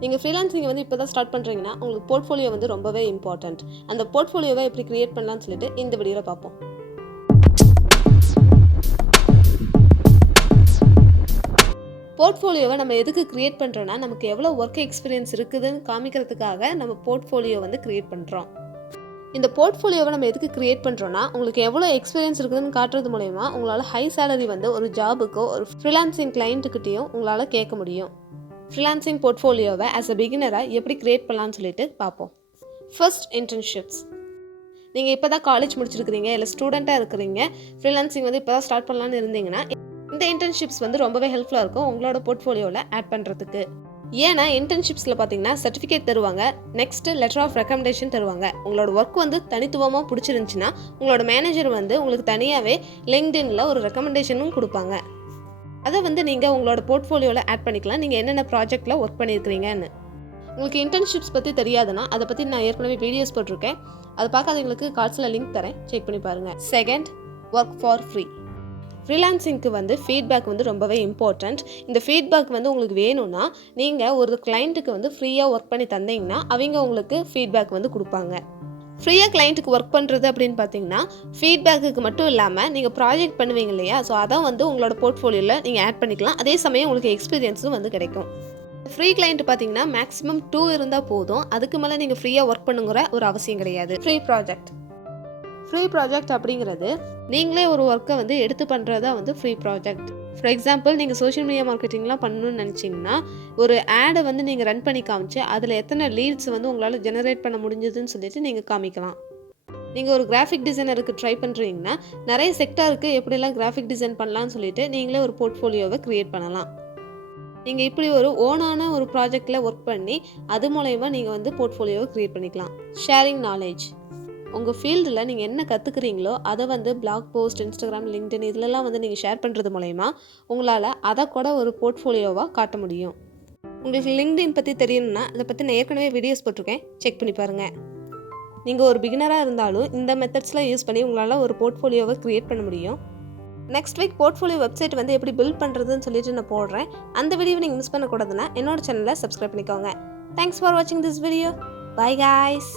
நீங்கள் ஃப்ரீலான்சிங்கை வந்து இப்போ தான் ஸ்டார்ட் பண்ணுறீங்கன்னா உங்களுக்கு போர்ட்ஃபோலியோ வந்து ரொம்பவே இம்பார்ட்டண்ட். அந்த போர்ட்ஃபோலியோவை எப்படி கிரியேட் பண்ணலாம்னு சொல்லிட்டு இந்த வீடியோவில் பார்ப்போம். போர்ட்ஃபோலியோவை நம்ம எதுக்கு கிரியேட் பண்ணுறோன்னா, நமக்கு எவ்வளோ ஒர்க் எக்ஸ்பீரியன்ஸ் இருக்குதுன்னு காமிக்கிறதுக்காக நம்ம போர்ட்ஃபோலியோ வந்து கிரியேட் பண்ணுறோம். இந்த போர்ட்ஃபோலியோவை நம்ம எதுக்கு கிரியேட் பண்ணுறோன்னா, உங்களுக்கு எவ்வளோ எக்ஸ்பீரியன்ஸ் இருக்குதுன்னு காட்டுறது மூலயமா உங்களால் ஹை சேலரி வந்து ஒரு ஜாபுக்கோ ஒரு ஃப்ரீலான்சிங் கிளைண்ட்டுக்கிட்டையும் உங்களால் கேட்க முடியும். ஃப்ரீலான்சிங் போர்ட்ஃபோலியோவை ஆஸ் அ பிகினராக எப்படி கிரியேட் பண்ணலான்னு சொல்லிட்டு பார்ப்போம். First, internships. நீங்கள் இப்போ தான் காலேஜ் முடிச்சிருக்கிறீங்க, இல்லை ஸ்டூடெண்ட்டாக இருக்கிறீங்க, ஃப்ரீலான்சிங் வந்து இப்போ தான் ஸ்டார்ட் பண்ணலான்னு இருந்தீங்கன்னா இந்த இன்டர்ன்ஷிப்ஸ் வந்து ரொம்பவே ஹெல்ப்ஃபுல்லாக இருக்கும் உங்களோட போர்ட்ஃபோலியோவில் ஆட் பண்ணுறதுக்கு. ஏன்னா இன்டர்ன்ஷிப்ஸில் பார்த்தீங்கன்னா சர்டிஃபிகேட் தருவாங்க, நெக்ஸ்ட்டு லெட்டர் ஆஃப் ரெக்கமெண்டேஷன் தருவாங்க. உங்களோட ஒர்க் வந்து தனித்துவமாக பிடிச்சிருந்துச்சின்னா உங்களோட மேனேஜர் வந்து உங்களுக்கு தனியாகவே லிங்க்டின்ல ஒரு ரெக்கமெண்டேஷனும் கொடுப்பாங்க. அதை வந்து நீங்கள் உங்களோட போர்ட்ஃபோலியோவில் ஆட் பண்ணிக்கலாம், நீங்கள் என்னென்ன ப்ராஜெக்டில் ஒர்க் பண்ணியிருக்கிறீங்கன்னு. உங்களுக்கு இன்டர்ன்ஷிப்ஸ் பற்றி தெரியாதுன்னா அதை பற்றி நான் ஏற்கனவே வீடியோஸ் போட்டிருக்கேன், அதை பார்க்காதவங்களுக்கு கார்ட்ஸில் லிங்க் தரேன், செக் பண்ணி பாருங்கள். Second, work for free. ஃப்ரீலான்சிங்க்கு வந்து ஃபீட்பேக் வந்து ரொம்பவே இம்பார்ட்டண்ட். இந்த ஃபீட்பேக் வந்து உங்களுக்கு வேணும்னா நீங்கள் ஒரு கிளைண்ட்டுக்கு வந்து ஃப்ரீயாக ஒர்க் பண்ணி தந்தீங்கன்னா அவங்க உங்களுக்கு ஃபீட்பேக் வந்து கொடுப்பாங்க. ஃப்ரீயாக கிளைண்ட்டுக்கு ஒர்க் பண்ணுறது அப்படின்னு பார்த்தீங்கன்னா ஃபீட்பேக்குக்கு மட்டும் இல்லாமல் நீங்கள் ப்ராஜெக்ட் பண்ணுவீங்க இல்லையா, ஸோ அதான் வந்து உங்களோட போர்ட்ஃபோலியோவில் நீங்கள் ஆட் பண்ணிக்கலாம். அதே சமயம் உங்களுக்கு எக்ஸ்பீரியன்ஸும் வந்து கிடைக்கும். ஃப்ரீ கிளைண்ட் பார்த்தீங்கன்னா மேக்ஸிமம் 2 இருந்தால் போதும், அதுக்கு மேலே நீங்கள் ஃப்ரீயாக ஒர்க் பண்ணுங்கிற ஒரு அவசியம் கிடையாது. ஃப்ரீ ப்ராஜெக்ட் அப்படிங்கிறது நீங்களே ஒரு ஒர்க்கை வந்து எடுத்து பண்ணுறதா வந்து ஃப்ரீ ப்ராஜெக்ட். ஃபார் எக்ஸாம்பிள், நீங்கள் சோஷியல் மீடியா மார்க்கெட்டிங்லாம் பண்ணணும்னு நினச்சிங்கன்னா ஒரு ஆடை வந்து நீங்கள் ரன் பண்ணி காமிச்சு அதில் எத்தனை லீட்ஸ் வந்து உங்களால் ஜெனரேட் பண்ண முடிஞ்சதுன்னு சொல்லிட்டு நீங்கள் காமிக்கலாம். நீங்கள் ஒரு கிராஃபிக் டிசைனருக்கு ட்ரை பண்ணுறீங்கன்னா நிறைய செக்டாருக்கு எப்படிலாம் கிராஃபிக் டிசைன் பண்ணலான்னு சொல்லிட்டு நீங்களே ஒரு போர்ட்ஃபோலியோவை க்ரியேட் பண்ணலாம். நீங்கள் இப்படி ஒரு ஓனான ஒரு ப்ராஜெக்டில் ஒர்க் பண்ணி அது மூலயமா நீங்கள் வந்து போர்ட்ஃபோலியோவை க்ரியேட் பண்ணிக்கலாம். Sharing knowledge. உங்கள் ஃபீல்டில் நீங்கள் என்ன கற்றுக்குறீங்களோ அதை வந்து பிளாக் போஸ்ட், இன்ஸ்டாகிராம், லிங்க்டின் இதிலெல்லாம் வந்து நீங்கள் ஷேர் பண்ணுறது மூலயமா உங்களால் அதை கூட ஒரு போர்ட்ஃபோலியோவாக காட்ட முடியும். உங்களுக்கு லிங்க்டின் பற்றி தெரியணும்னா அதை பற்றி நான் ஏற்கனவே வீடியோஸ் போட்டிருக்கேன், செக் பண்ணி பாருங்கள். நீங்கள் ஒரு பிகினராக இருந்தாலும் இந்த மெத்தட்ஸ்லாம் யூஸ் பண்ணி உங்களால் ஒரு போர்ட்ஃபோலியோவை க்ரியேட் பண்ண முடியும். நெக்ஸ்ட் வீக் போர்ட்ஃபோலியோ வெப்சைட் வந்து எப்படி பில்ட் பண்ணுறதுன்னு சொல்லிட்டு நான் போடுறேன். அந்த வீடியோவை நீங்கள் மிஸ் பண்ணக்கூடாதுன்னா என்னோட சேனலை சப்ஸ்கிரைப் பண்ணிக்கோங்க. தேங்க்ஸ் ஃபார் வாட்சிங் திஸ் வீடியோ. By guys.